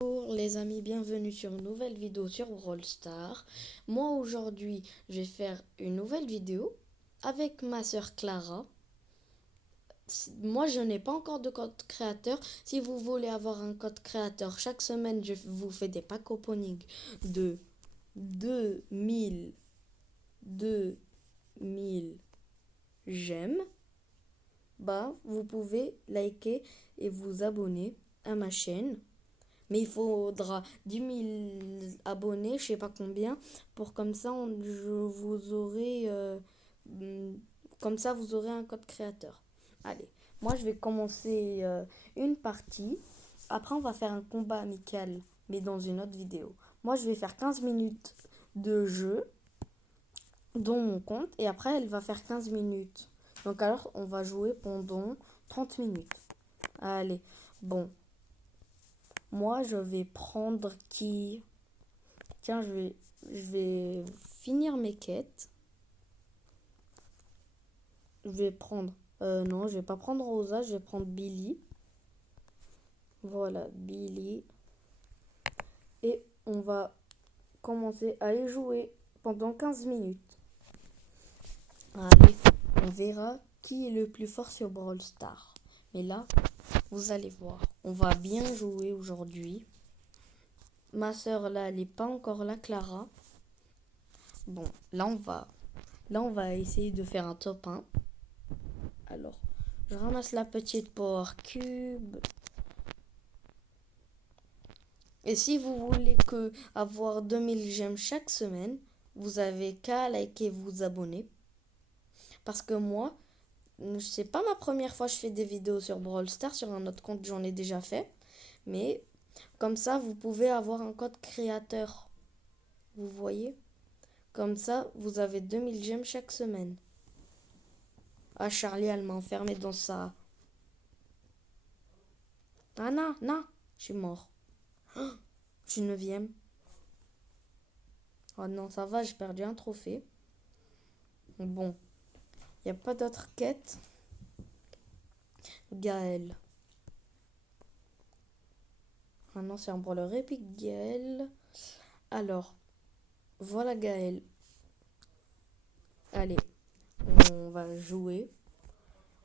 Bonjour les amis, bienvenue sur une nouvelle vidéo sur Brawl Stars. Moi aujourd'hui, je vais faire une nouvelle vidéo avec ma sœur Clara. Moi je n'ai pas encore de code créateur. Si vous voulez avoir un code créateur, chaque semaine je vous fais des packs opening de 2000 2000 j'aime. Vous pouvez liker et vous abonner à ma chaîne. Mais il faudra 10 000 abonnés, je sais pas combien, pour comme ça, hum, comme ça vous aurez un code créateur. Allez, moi je vais commencer une partie. Après, on va faire un combat amical, mais dans une autre vidéo. Moi, je vais faire 15 minutes de jeu dans mon compte et après, elle va faire 15 minutes. Donc alors, on va jouer pendant 30 minutes. Allez, bon. Moi, je vais prendre qui? Tiens, je vais finir mes quêtes. Je vais prendre... non, je vais pas prendre Rosa, je vais prendre Billy. Voilà, Billy. Et on va commencer à y jouer pendant 15 minutes. Allez, on verra qui est le plus fort sur Brawl Stars. Mais là, vous allez voir, on va bien jouer aujourd'hui. Ma soeur, là, elle n'est pas encore là, Clara. Bon, là, on va essayer de faire un top 1. Alors, je ramasse la petite Power Cube. Et si vous voulez avoir 2000 j'aime chaque semaine, vous avez qu'à liker et vous abonner. Parce que moi, c'est pas ma première fois que je fais des vidéos sur Brawl Stars. Sur un autre compte, j'en ai déjà fait. Mais comme ça, vous pouvez avoir un code créateur. Vous voyez? Comme ça, vous avez 2000 j'aime chaque semaine. Ah, Charlie, elle m'a enfermé dans sa... Ah non, non, je suis mort. Je suis 9ème. Oh non, ça va, j'ai perdu un trophée. Bon, il n'y a pas d'autre quête. Gaël. Ah non, c'est un brawler épique, Gaël. Alors, voilà Gaël. Allez, on va jouer.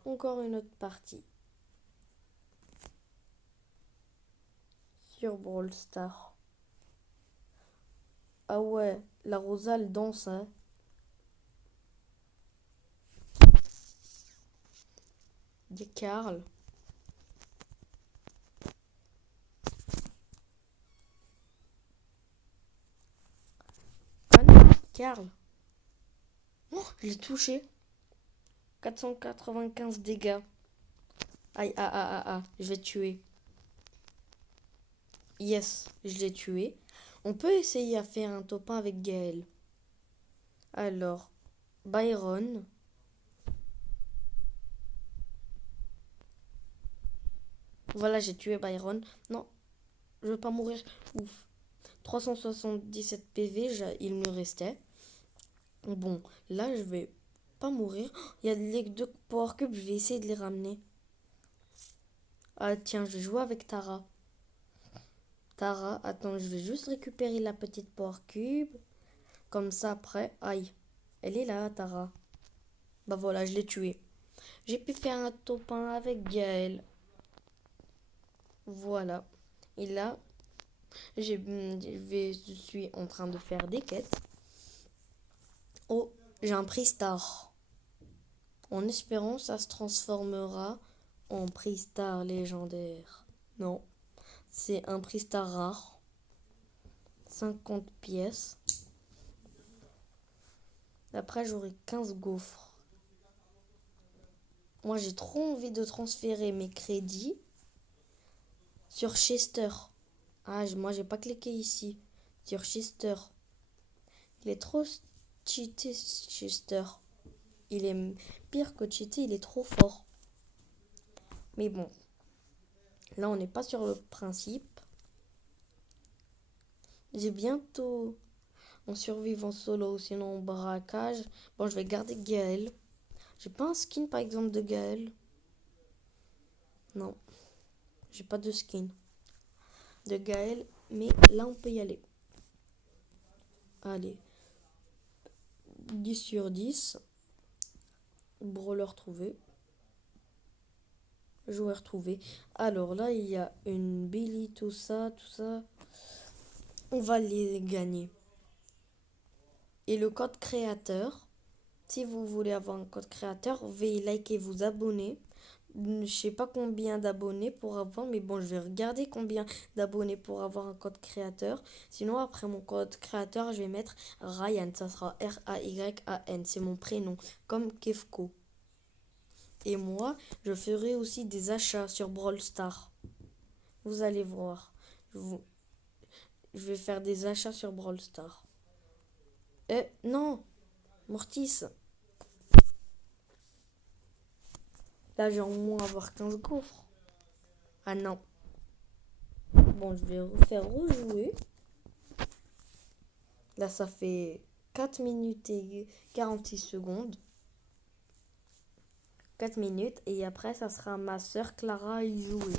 Encore une autre partie. Sur Brawl Stars. Ah ouais, la Rosale danse, hein. Il y a Carl. Ah non, Carl. Oh, je l'ai touché. 495 dégâts. Aïe, ah, ah, ah, ah, je vais tuer. Yes, je l'ai tué. On peut essayer à faire un top 1 avec Gaël. Alors, Byron. Voilà, j'ai tué Byron. Non, je veux pas mourir. Ouf. 377 PV, il me restait. Bon, là, je vais pas mourir. Oh, il y a les deux Power Cubes, je vais essayer de les ramener. Ah, tiens, je vais jouer avec Tara. Tara, attends, je vais juste récupérer la petite Power Cube. Comme ça, après, aïe. Elle est là, Tara. Bah voilà, je l'ai tuée. J'ai pu faire un top 1 avec Gaël. Voilà. Et là, je suis en train de faire des quêtes. Oh, j'ai un prix star. En espérant ça se transformera en prix star légendaire. Non, c'est un prix star rare. 50 pièces. Après, j'aurai 15 gaufres. Moi, j'ai trop envie de transférer mes crédits sur Chester. Ah, moi, j'ai pas cliqué ici. Sur Chester. Il est trop cheaté, Chester. Il est pire que cheaté, il est trop fort. Mais bon, là, on n'est pas sur le principe. J'ai bientôt en survivant solo, sinon en braquage. Bon, je vais garder Gaël. J'ai pas un skin, par exemple, de Gaël. Non, j'ai pas de skin. de Gaël. Mais là, on peut y aller. Allez. 10 sur 10. Brawler trouvé. Joueur trouvé. Alors là, il y a une Billy, tout ça. On va les gagner. Et le code créateur, si vous voulez avoir un code créateur, veuillez liker, vous abonner. Je sais pas combien d'abonnés pour avoir, mais bon, je vais regarder combien d'abonnés pour avoir un code créateur. Sinon, après mon code créateur, je vais mettre Ryan. Ça sera Ryan. C'est mon prénom, comme Kefko. Et moi, je ferai aussi des achats sur Brawl Stars. Vous allez voir. Je vais faire des achats sur Brawl Stars. Non, Mortis. Là, j'ai au moins avoir 15 gaufres. Ah non. Bon, je vais faire rejouer. Là, ça fait 4 minutes et 46 secondes. 4 minutes. Et après, ça sera ma soeur Clara à y jouer.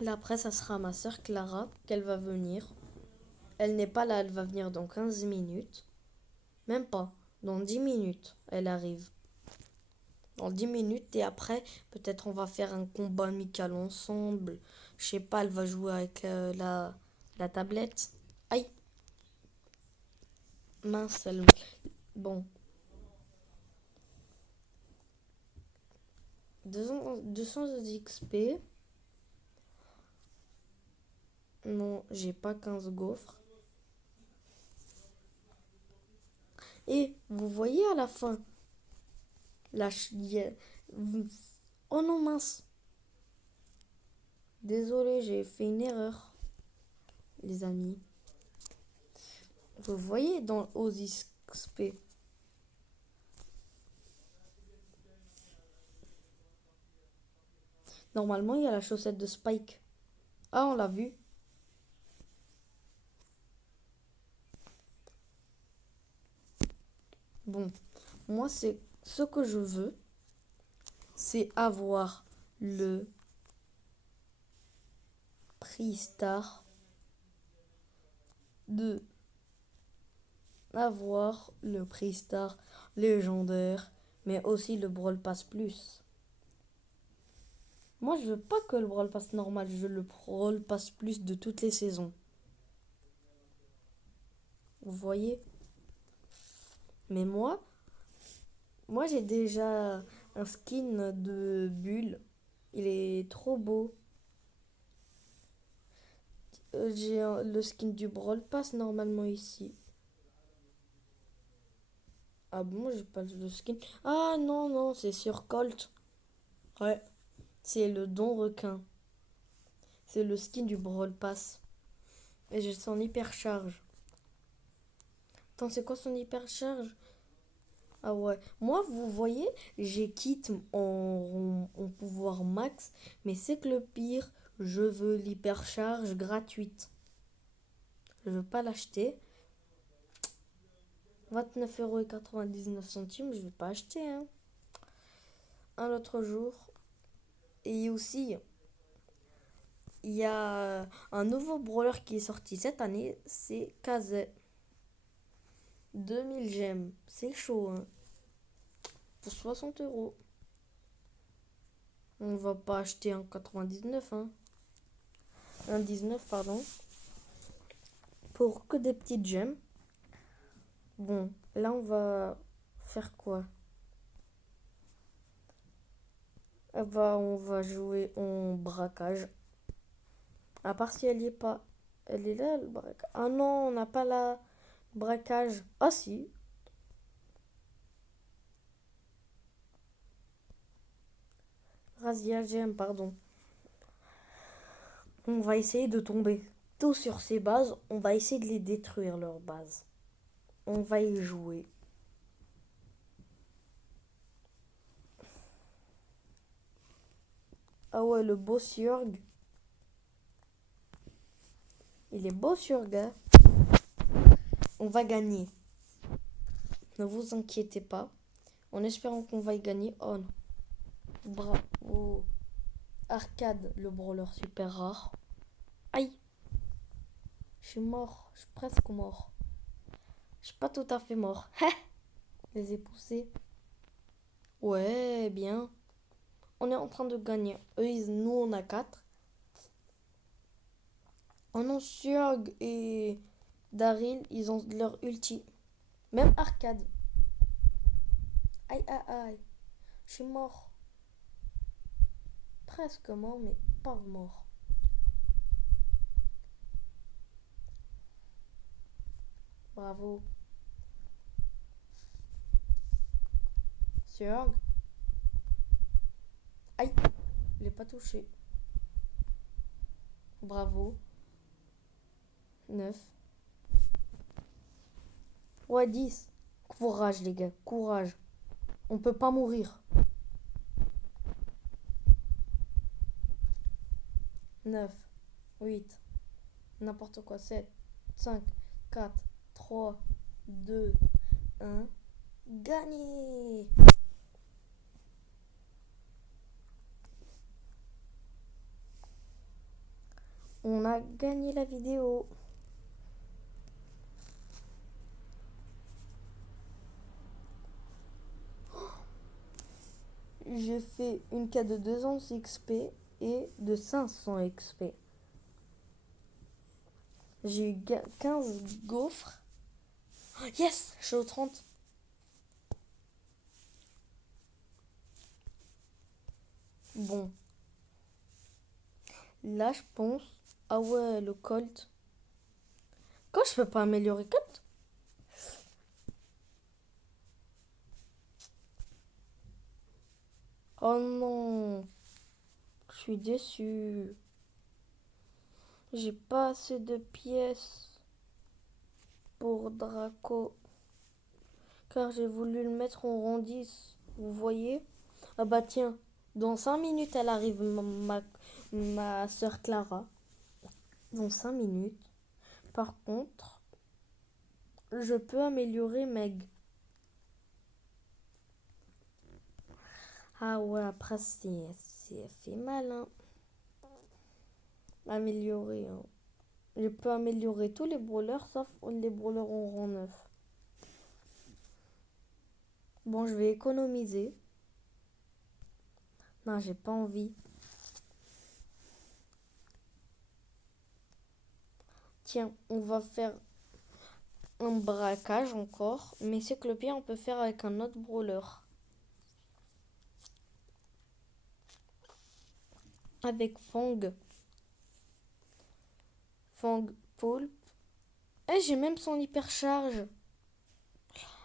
Là, après, ça sera ma soeur Clara qu'elle va venir. Elle n'est pas là, elle va venir dans 15 minutes. Même pas. Dans 10 minutes, elle arrive. Dans 10 minutes et après, peut-être on va faire un combat amical ensemble. Je sais pas, elle va jouer avec la tablette. Aïe. Mince, elle... Bon. 200 XP. Non, j'ai pas 15 gaufres. Et vous voyez à la fin, oh non, mince. Désolé, j'ai fait une erreur, les amis. Vous voyez dans aux XP. Normalement, il y a la chaussette de Spike. Ah, on l'a vu. Bon, moi, c'est ce que je veux, c'est avoir le prix star de avoir le prix star légendaire, mais aussi le Brawl Pass Plus. Moi, je veux pas que le Brawl Pass normal, je veux le Brawl Pass Plus de toutes les saisons. Vous voyez? Mais moi j'ai déjà un skin de Bulle. Il est trop beau. J'ai le skin du Brawl Pass normalement ici. Ah bon, j'ai pas le skin. Ah non, non, c'est sur Colt. Ouais, c'est le don requin. C'est le skin du Brawl Pass. Et j'ai son hypercharge. Attends, c'est quoi son hypercharge? Ah ouais. Moi, vous voyez, j'ai quitte en pouvoir max. Mais c'est que le pire, je veux l'hypercharge gratuite. Je veux pas l'acheter. 29,99 €, je vais pas acheter. Hein. Un autre jour. Et aussi, il y a un nouveau brawler qui est sorti cette année. C'est Kazé. 2000 gemmes. C'est chaud. Hein. Pour 60 €. On va pas acheter un 99. Hein. Un 19, pardon. Pour que des petites gemmes. Bon, là on va faire quoi? On va jouer en braquage. À part si elle y est pas. Elle est là, le braquage. Ah non, on n'a pas la braquage. Ah si. Razia gemme, pardon. On va essayer de tomber tout sur ces bases. On va essayer de les détruire, leurs bases. On va y jouer. Ah ouais, le beau Surg. Il est beau Surg, hein. On va gagner. Ne vous inquiétez pas. En espérant qu'on va y gagner. Oh non. Bravo. Arcade, le brawler super rare. Aïe, je suis mort, je suis presque mort. Je suis pas tout à fait mort. Je les ai poussés. Ouais, bien. On est en train de gagner. Nous, on a 4. Oh non, Surg et Daryl, ils ont leur ulti. Même Arcade. Aïe, aïe, aïe. Je suis mort. Presque mort, mais pas mort. Bravo. Surg. Aïe, je l'ai pas touché. Bravo. 9. Ouais, 10. Courage, les gars, courage. On peut pas mourir. 9, 8, n'importe quoi. 7, 5, 4, 3, 2, 1. Gagné! On a gagné la vidéo. J'ai fait une K de 200 XP et de 500 XP. J'ai eu 15 gaufres. Yes! Je suis au 30. Bon. Là, je pense... Ah ouais, le Colt. Quand je peux pas améliorer Colt? Oh non. Je suis déçue. J'ai pas assez de pièces pour Draco. Car j'ai voulu le mettre en rang 10. Vous voyez? Ah bah tiens, dans 5 minutes, elle arrive, ma soeur Clara. Dans 5 minutes. Par contre, je peux améliorer Meg. Ah ouais, après, c'est fait mal, hein. Améliorer, hein. Je peux améliorer tous les brawlers, sauf les brawlers en rang 9. Bon, je vais économiser. Non, j'ai pas envie. Tiens, on va faire un braquage encore. Mais c'est que le pire, on peut faire avec un autre brawler. Avec Fang. Fang Poulpe. Et j'ai même son hypercharge.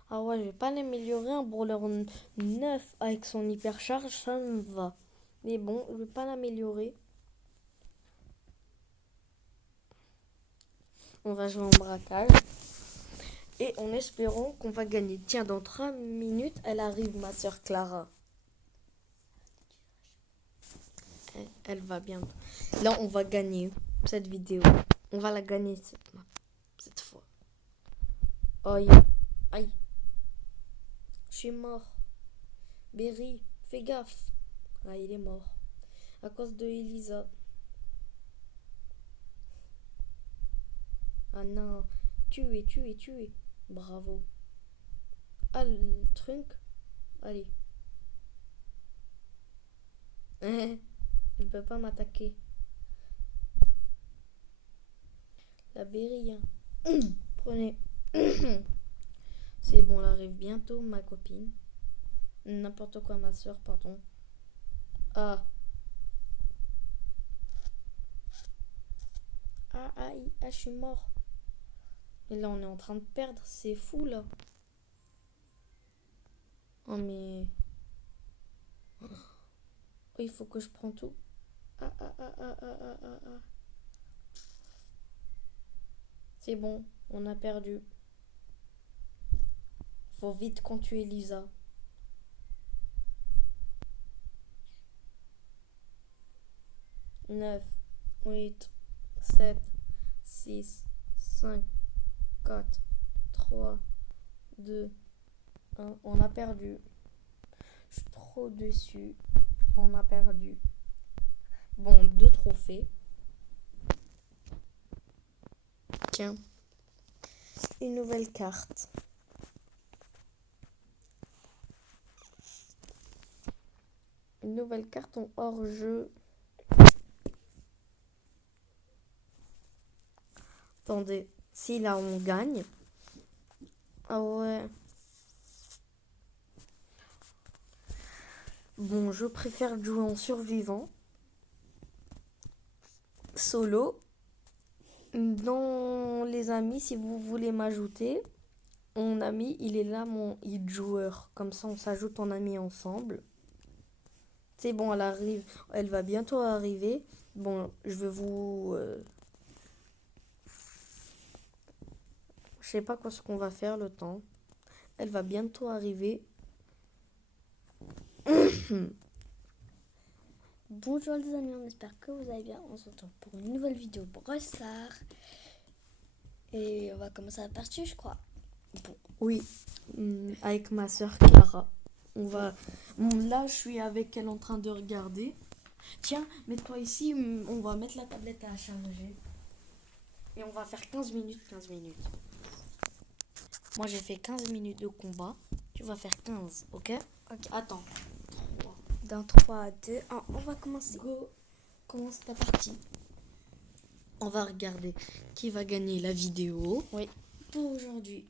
Ah ouais, je vais pas l'améliorer. Un brawler 9 avec son hypercharge, ça me va. Mais bon, je vais pas l'améliorer. On va jouer en braquage. Et en espérant qu'on va gagner. Tiens, dans 3 minutes, elle arrive, ma soeur Clara. Elle va bien. Là, on va gagner cette vidéo. On va la gagner cette fois. Aïe. Aïe. Je suis mort. Berry, fais gaffe. Ah, il est mort. À cause de Elisa. Ah non. Tuer, tuer, tuer. Bravo. Ah, le truc. Allez. Elle peut pas m'attaquer. La Berry, hein. Prenez. C'est bon, elle arrive bientôt, ma copine. N'importe quoi, ma soeur, pardon. Ah. Ah, aïe, ah, je suis mort. Et là, on est en train de perdre. C'est fou, là. Oh, mais... Oh, il faut que je prenne tout. Ah, ah, ah, ah, ah, ah, ah, ah. C'est bon, on a perdu. Faut vite qu'on tue Elisa. Neuf, 8, 7, 6, 5, 4, 3, 2, 1. On a perdu. Je suis trop déçue. On a perdu. Bon, 2 trophées. Tiens. Une nouvelle carte. Une nouvelle carte en hors-jeu. Attendez, si là on gagne. Ah ouais. Bon, je préfère jouer en survivant. Solo. Dans les amis, si vous voulez m'ajouter, mon ami, il est là, mon hit joueur. Comme ça, on s'ajoute en ami ensemble. C'est bon, elle arrive. Elle va bientôt arriver. Bon, je vais vous... Je sais pas quoi ce qu'on va faire le temps. Elle va bientôt arriver. Bonjour les amis, on espère que vous allez bien. On se retrouve pour une nouvelle vidéo Brawl Stars. Et on va commencer la partie, je crois. Bon. Oui, avec ma soeur Clara. On va... Là, je suis avec elle en train de regarder. Tiens, mets-toi ici, on va mettre la tablette à charger. Et on va faire 15 minutes, 15 minutes. Moi, j'ai fait 15 minutes de combat. Tu vas faire 15, ok? Ok. Attends. Dans 3, 2, 1, on va commencer. Go, commence ta partie. On va regarder qui va gagner la vidéo. Oui. Pour aujourd'hui.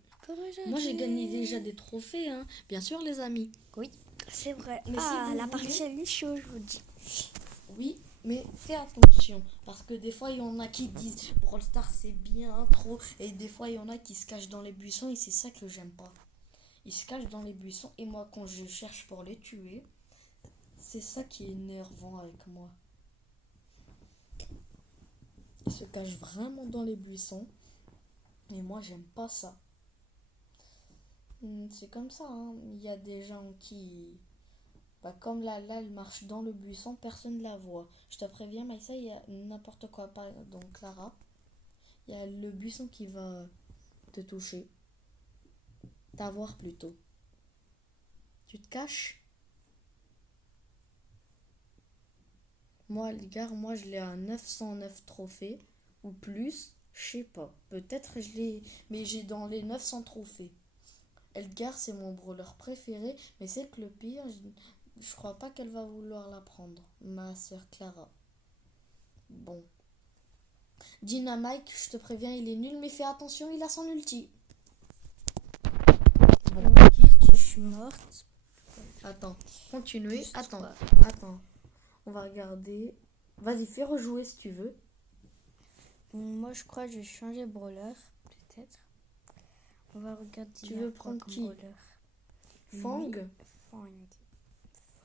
Moi, j'ai gagné déjà des trophées, hein. Bien sûr, les amis. Oui, c'est vrai. Mais Ah, si vous la voulez- partie elle est chaude, je vous dis. Oui, mais fais attention. Parce que des fois, il y en a qui disent Brawl Stars, c'est bien trop. Et des fois, il y en a qui se cachent dans les buissons. Et c'est ça que j'aime pas. Ils se cachent dans les buissons. Et moi, quand je cherche pour les tuer, c'est ça qui est énervant avec moi. Ils se cachent vraiment dans les buissons. Et moi, j'aime pas ça. C'est comme ça, hein. Il y a des gens qui... Bah, comme là, elle marche dans le buisson, personne ne la voit. Je te préviens, Maïssa, il y a n'importe quoi. Donc, Clara, il y a le buisson qui va te toucher. T'avoir plutôt. Tu te caches? Moi, les gars, moi, je l'ai à 909 trophées. Ou plus, je sais pas. Peut-être je l'ai... Mais j'ai dans les 900 trophées. Edgar, c'est mon brawler préféré. Mais c'est que le pire... Je crois pas qu'elle va vouloir la prendre, ma soeur Clara. Bon. Dynamite, je te préviens, il est nul, mais fais attention, il a son ulti. Bon, je suis morte. Attends, continuez. Juste Attends, pas. attends. On va regarder. Vas-y, fais rejouer si tu veux. Moi, je crois que je vais changer brawler, peut-être. On va regarder. Tu veux prendre qui? Brawler. Fang. Fang.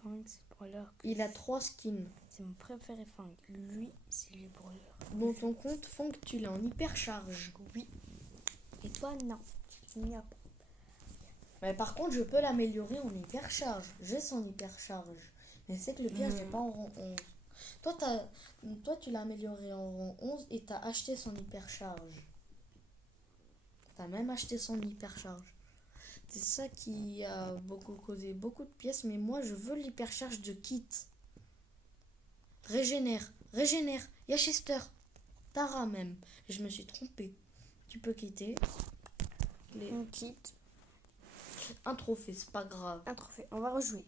Fang, c'est le brawler. Il a 3 skins. C'est mon préféré, Fang. Lui, c'est le brawler. Dans ton compte, Fang, tu l'as en hyper charge. Oui. Et toi, non. Il n'y a pas. Mais par contre, je peux l'améliorer en hyper charge. J'ai son hyper charge. Mais c'est que le pire, j'ai pas en rang 11. Toi, tu l'as amélioré en rang 11 et t'as acheté son hyper charge. T'as même acheté son hyper charge. C'est ça qui a causé beaucoup de pièces. Mais moi, je veux l'hyper charge de Kit. Régénère. Y'a Chester. Tara même. Je me suis trompée. Tu peux quitter. On quitte. Un trophée, c'est pas grave. Un trophée. On va rejouer.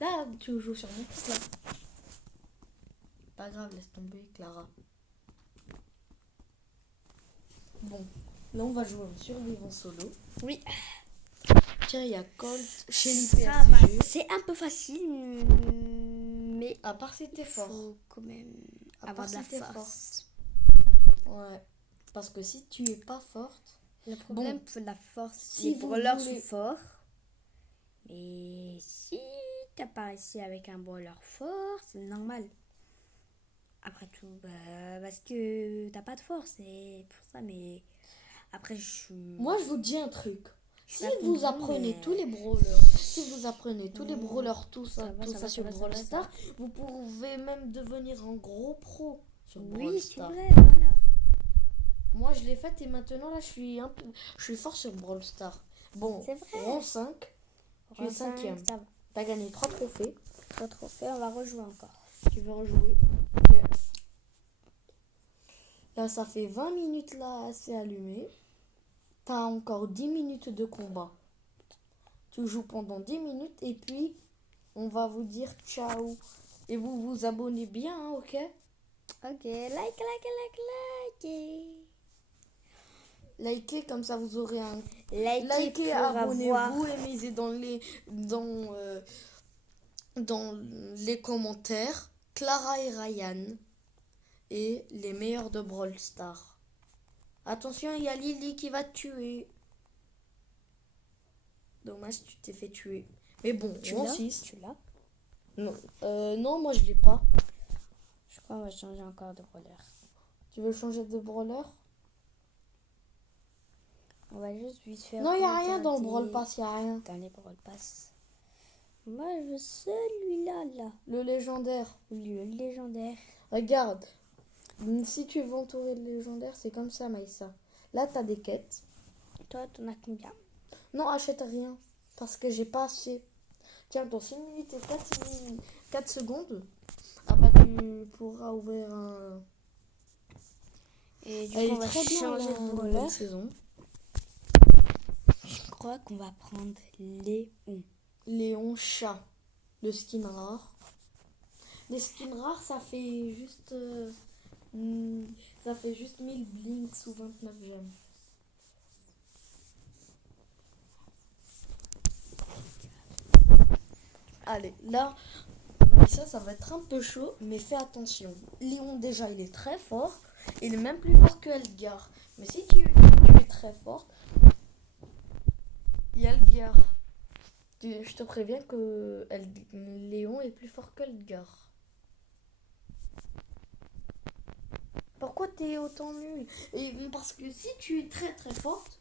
Là, tu joues sur mon là. Pas grave, laisse tomber, Clara. Bon, là, on va jouer en survivant solo. Oui. Tiens, il y a Colt chez Ça va. l'IPSG. C'est un peu facile, mais À part si t'es fort. faut quand même À avoir part de la si t'es force. Ouais. Parce que si tu es pas forte, Le problème pour la force, si les vous brawlers voulez- sont forts. Mais si t'as pas réussi avec un brawler fort, c'est normal. Après tout, parce que t'as pas de force, c'est pour ça. Mais après, je suis. moi, je vous dis un truc. je Si suis pas vous content, apprenez mais- tous les brawlers, si vous apprenez tous les brawlers, tout ça, sur Brawl Stars, vous pouvez même devenir un gros pro sur Brawl Oui, c'est Stars. vrai, voilà. Moi, je l'ai fait et maintenant, là, je suis fort sur Brawl Stars. Bon, C'est vrai. rang 5, tu es Enfin, 5e. ça va. T'as gagné 3 trophées. 3 trophées, on va rejouer encore. Tu veux rejouer? Ok. Là, ça fait 20 minutes là, c'est allumé. T'as encore 10 minutes de combat. Tu joues pendant 10 minutes et puis on va vous dire ciao. Et vous vous abonnez bien, hein, ok? Ok, likez. Likez, comme ça vous aurez un... Likez pour abonnez-vous avoir... et mettez dans les commentaires Clara et Ryan et les meilleurs de Brawl Stars. Attention, il y a Lily qui va te tuer. Dommage, tu t'es fait tuer. Mais bon, Tu on l'as? 6. Tu l'as? Non. Non, moi je l'ai pas. Je crois qu'on va changer encore de brawler. Tu veux changer de brawler? On va juste vite faire... Non, il n'y a rien dans le regarder Brawl Pass, il n'y a rien. dans les Brawl Pass. Moi, je veux celui-là, là. Le légendaire. Oui, le légendaire. Regarde. Si tu veux entourer le légendaire, c'est comme ça, Maïssa. Là, t'as des quêtes. Toi, t'en as combien? Non, achète rien. Parce que j'ai pas assez. Tiens, dans 6 minutes et 4 secondes, ah bah tu pourras ouvrir un... Et du Elle coup, est on va très bien, changer la de nouvelle brawler. saison. Je crois qu'on va prendre Léon. Léon Chat. Le skin rare. Les skins rares, ça fait juste... ça fait juste 1000 blinks ou 29 gemmes. Allez, là, ça va être un peu chaud, mais fais attention. Léon, déjà, il est très fort. Il est même plus fort que Edgar. Mais si tu es très fort, il y a Edgar. Je te préviens que Léon est plus fort que Edgar. Pourquoi t'es autant nul? Et parce que si tu es très très forte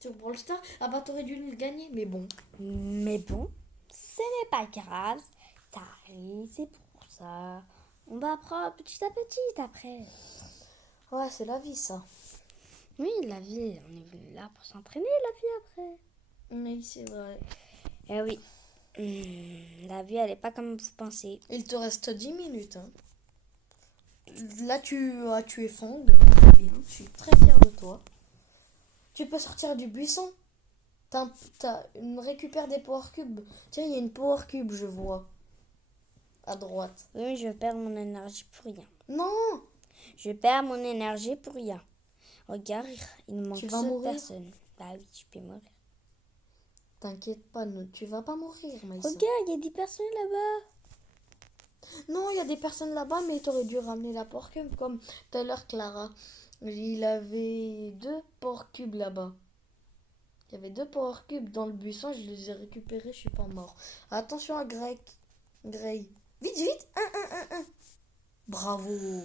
sur Brawl Stars, ah bah t'aurais dû le gagner, mais bon. Mais bon, ce n'est pas grave. T'arrives, c'est pour ça. On va apprendre petit à petit après. Ouais, c'est la vie ça. Oui, la vie, on est venu là pour s'entraîner, la vie après. Mais c'est vrai. Eh oui, la vie, elle est pas comme vous pensez. Il te reste 10 minutes. Hein. Là, tu as tué Fang. Très bien, je suis très fière de toi. Tu peux sortir du buisson. Récupère des power cubes. Tiens, il y a une power cube, je vois. À droite. Oui, je perds mon énergie pour rien. Non! Je perds mon énergie pour rien. Regarde, il ne manque Tu vas seule mourir? personne. Bah oui, je peux mourir. T'inquiète pas, tu vas pas mourir, Maïssa. Regarde, il y a des personnes là-bas. Non, il y a des personnes là-bas, mais t'aurais dû ramener la power cube comme tout à l'heure, Clara. Il avait 2 power cubes là-bas. Il y avait 2 power cubes dans le buisson, je les ai récupérés, je suis pas mort. Attention à Grey. Vite, vite. Bravo.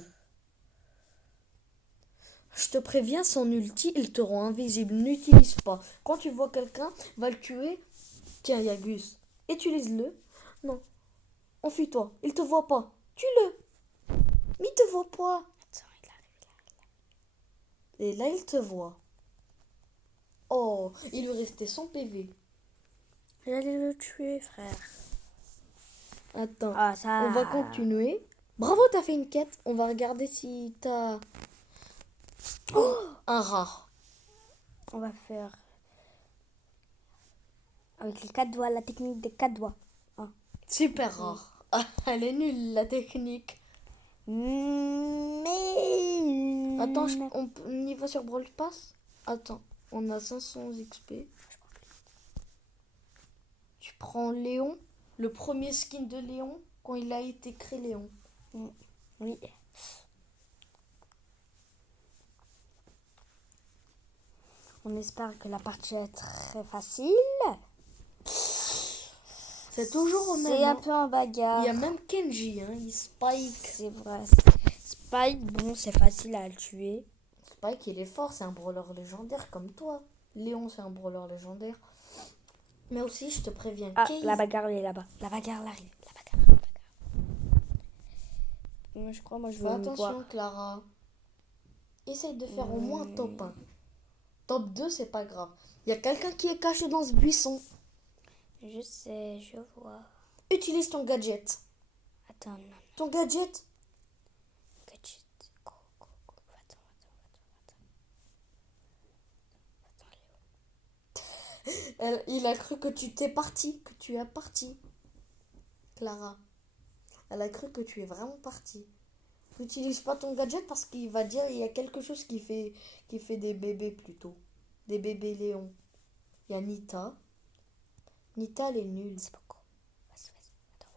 Je te préviens, son ulti, il te rend invisible. N'utilise pas. Quand tu vois quelqu'un, va le tuer. Tiens, il y a Gus. Utilise-le. Non. Enfuis-toi. Il te voit pas. Tue-le. Mais il te voit pas. Attends, il arrive. Et là, il te voit. Oh, il lui restait 100 PV. J'allais le tuer, frère. Attends, Ah, ça... on va continuer. Bravo, t'as fait une quête. On va regarder si t'as... Oh, un rare. On va faire... Avec les 4 doigts, la technique des 4 doigts. Super rare. Ah, elle est nulle, la technique. Mais... Attends, on y va sur Brawl Pass. Attends, on a 500 XP. Tu prends Léon, le premier skin de Léon, quand il a été créé Léon. Oui. On espère que la partie est très facile. C'est toujours au même. C'est un peu en bagarre. Il y a même Kenji, hein, il Spike. C'est vrai. Spike, bon, c'est facile à le tuer. Spike, il est fort, c'est un brawler légendaire comme toi. Léon, c'est un brawler légendaire. Mais aussi, je te préviens, Ah, Case, la bagarre, elle est là-bas. La bagarre, elle arrive. La bagarre. Je crois, moi, je fais vais me attention, voir. Clara. Essaye de faire au moins top 1. Top 2, c'est pas grave. Il y a quelqu'un qui est caché dans ce buisson. Je sais, je vois. Utilise ton gadget. Attends, non. Ton gadget. Il a cru que tu t'es parti, que tu es parti, Clara. Elle a cru que tu es vraiment parti. N'utilise pas ton gadget parce qu'il va dire il y a quelque chose qui fait des bébés plutôt. Des bébés Léon. Il y a Nita. Nita, elle est nulle. C'est beaucoup. Vas-y. Attends.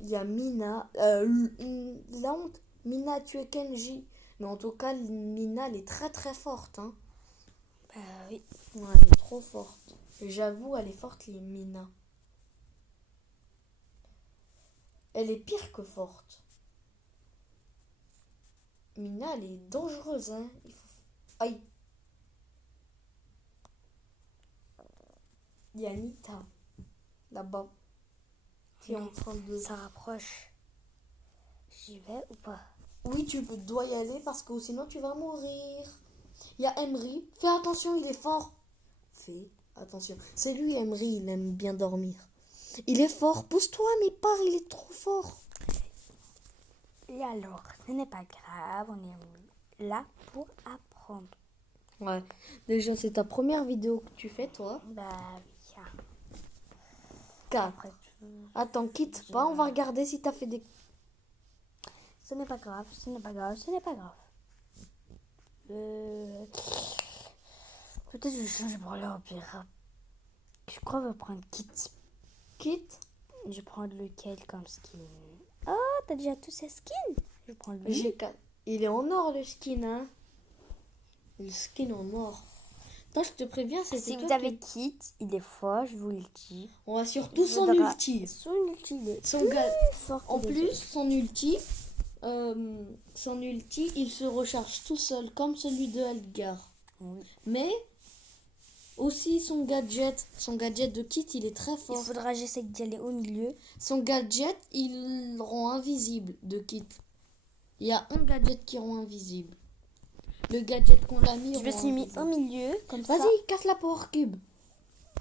Il y a Mina. La honte. Mina a tué Kenji. Mais en tout cas, Mina, elle est très très forte. Hein. Bah oui. Ouais, elle est trop forte. J'avoue, elle est forte, les Mina. Elle est pire que forte. Mina, elle est dangereuse. Hein. Aïe. Il y a Nita. Là-bas. Qui est en train de... Ça rapproche. J'y vais ou pas? Oui, dois y aller parce que sinon tu vas mourir. Il y a Emery. Fais attention, il est fort. Fais attention. C'est lui, Emery, il aime bien dormir. Il est fort. Pousse-toi, mais pars, il est trop fort. Et alors, ce n'est pas grave, on est là pour apprendre. Ouais. Déjà, c'est ta première vidéo que tu fais, toi. Bah oui. 4. Après tout, Attends, quitte pas. On va regarder si t'as fait des... ce n'est pas grave. Peut-être je change pour là au pire. Je crois que je vais prendre Kit. Kit. Je vais prendre lequel comme skin? Oh, t'as déjà tous ces skins? Je prends lui. J'ai 4. Il est en or, le skin, hein. Le skin en or. Toi, je te préviens, c'est Si vous avez Kit, il est fort, je vous le dis. On va surtout son ulti. Son ulti, il est Son gars. fort. En plus, son ulti, il se recharge tout seul, comme celui de Edgar. Oui. Mais aussi son gadget de Kit, il est très fort. Il faudra j'essaie d'y aller au milieu. Son gadget, il rend invisible de Kit. Il y a un gadget qui rend invisible. Le gadget qu'on l'a mis. Je me suis mis au milieu, comme ça. Vas-y, casse la Power Cube.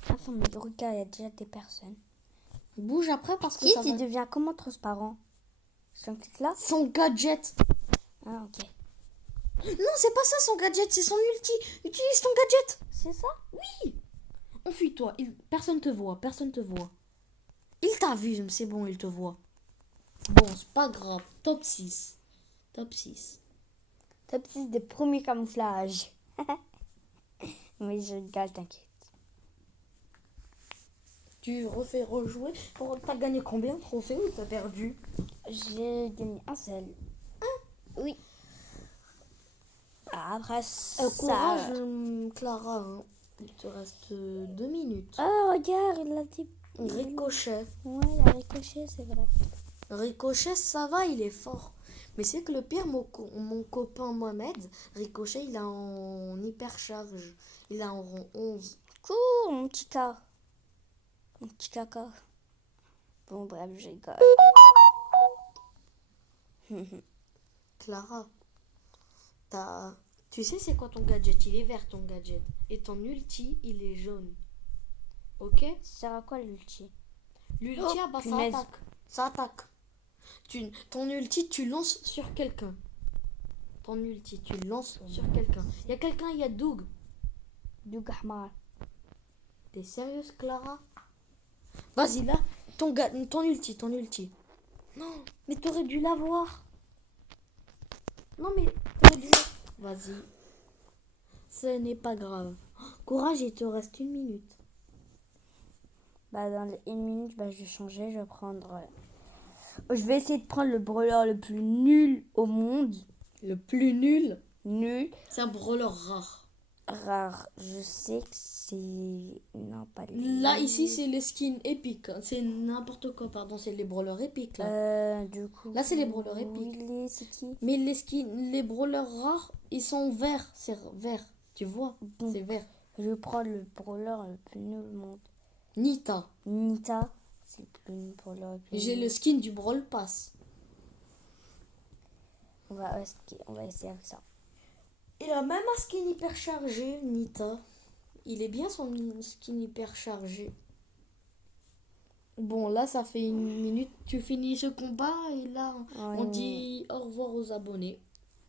Attends, mais regarde, il y a déjà des personnes. Bouge après parce que Kit, ça va... il devient comment transparent? Son clic là? Son gadget. Ah, ok. Non, c'est pas ça son gadget, c'est son ulti. Utilise ton gadget. C'est ça? Oui. Enfuis-toi. Personne te voit. Il t'a vu, c'est bon, il te voit. Bon, c'est pas grave. Top 6. Top 6 des premiers camouflages. Oui, je rigole, t'inquiète. Tu refais rejouer. T'as gagné combien de trophées ou t'as perdu? J'ai gagné un seul. Oui. Après ça... Courage, Clara. Hein. Il te reste 2 minutes. Oh, regarde, il a dit... Ricochet. Ouais, il a Ricochet, c'est vrai. Ricochet, ça va, il est fort. Mais c'est que le pire, mon copain Mohamed, Ricochet, il a en hypercharge. Il a en rang 11. Cool, mon petit cas. Mon petit caca. Bon, bref, je rigole. Clara, tu sais c'est quoi ton gadget? Il est vert ton gadget. Et ton ulti, il est jaune. Ok? Ça sert à quoi l'ulti? L'ulti, Oh, ça punaise. attaque. Ça attaque. Ton ulti, tu lances sur quelqu'un. Ton ulti, tu lances sur quelqu'un. Il y a quelqu'un, il y a Doug. Doug Ahmar. T'es sérieuse, Clara? Vas-y, là, ton ulti. Non, mais t'aurais dû l'avoir. Non, mais t'aurais dû Vas-y. Ce n'est pas grave. Courage, il te reste 1 minute. Bah, dans les 1 minute, bah, je vais changer. Je vais prendre... Je vais essayer de prendre le brawler le plus nul au monde. Le plus nul? Nul. C'est un brawler rare. Rare. Je sais que c'est... Non, pas les... Là, ici, c'est les skins épiques. C'est n'importe quoi, pardon. C'est les brawlers épiques, là. Du coup... Là, c'est les brawlers épiques. C'est qui? Mais les brawlers rares, ils sont verts. C'est vert. Tu vois? Bon. C'est vert. Je vais prendre le brawler le plus nul au monde. Nita. C'est le plus nul brawler le plus J'ai nul. le skin du Brawl Pass. On va essayer avec ça. Il a même un skin hyper chargé, Nita. Il est bien son skin hyper chargé. Bon, là, ça fait 1 minute. Tu finis ce combat et là, on dit au revoir aux abonnés.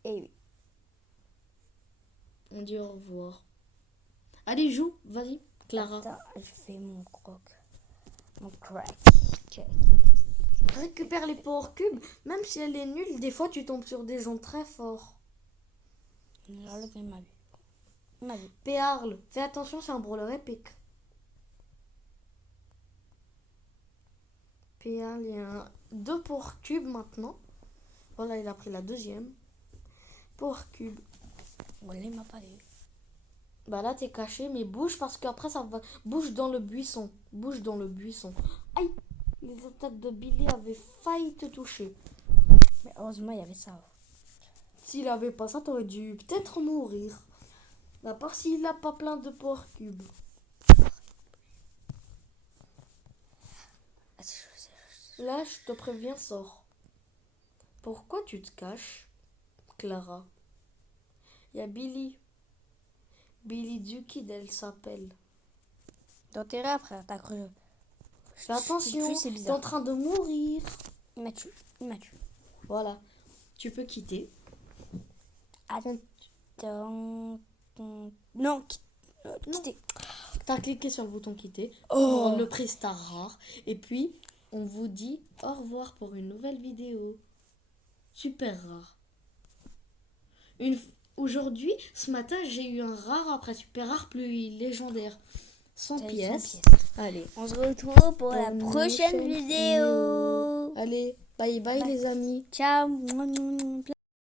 Et oui. On dit au revoir. Allez, joue, vas-y, Clara. Attends, je fais mon croc. Mon crack. Récupère les Power Cubes, même si elle est nulle, des fois tu tombes sur des gens très forts. Là, le game m'a vu. Il m'a vu. Péarl, fais attention, c'est un brawler épique. Péarl, il y a 2 Power Cubes maintenant. Voilà, il a pris la deuxième. Power Cube. Voilà, il m'a pas vu. Bah là, t'es caché, mais bouge parce qu'après ça va. Bouge dans le buisson. Bouge dans le buisson. Aïe! Les attaques de Billy avaient failli te toucher. Mais heureusement, il y avait ça. S'il avait pas ça, t'aurais dû peut-être mourir. À part s'il a pas plein de Power Cubes. Là, je te préviens, sors. Pourquoi tu te caches, Clara? Il y a Billy. Billy du Kid, elle s'appelle. Dans tes rêves, frère, t'as cru. Fais attention, c'est t'es bizarre. en train de mourir. Il m'a tué. Il m'a tué. Voilà. Tu peux quitter. Attends. Non, quitter. T'as cliqué sur le bouton quitter. Oh. Pour le prix star rare. Et puis, on vous dit au revoir pour une nouvelle vidéo. Super rare. Aujourd'hui, ce matin, j'ai eu un rare après super rare plus légendaire. 100 T'as eu 100 pièces. Allez. On se retrouve pour la Une prochaine vidéo. Allez, bye bye les amis. Ciao.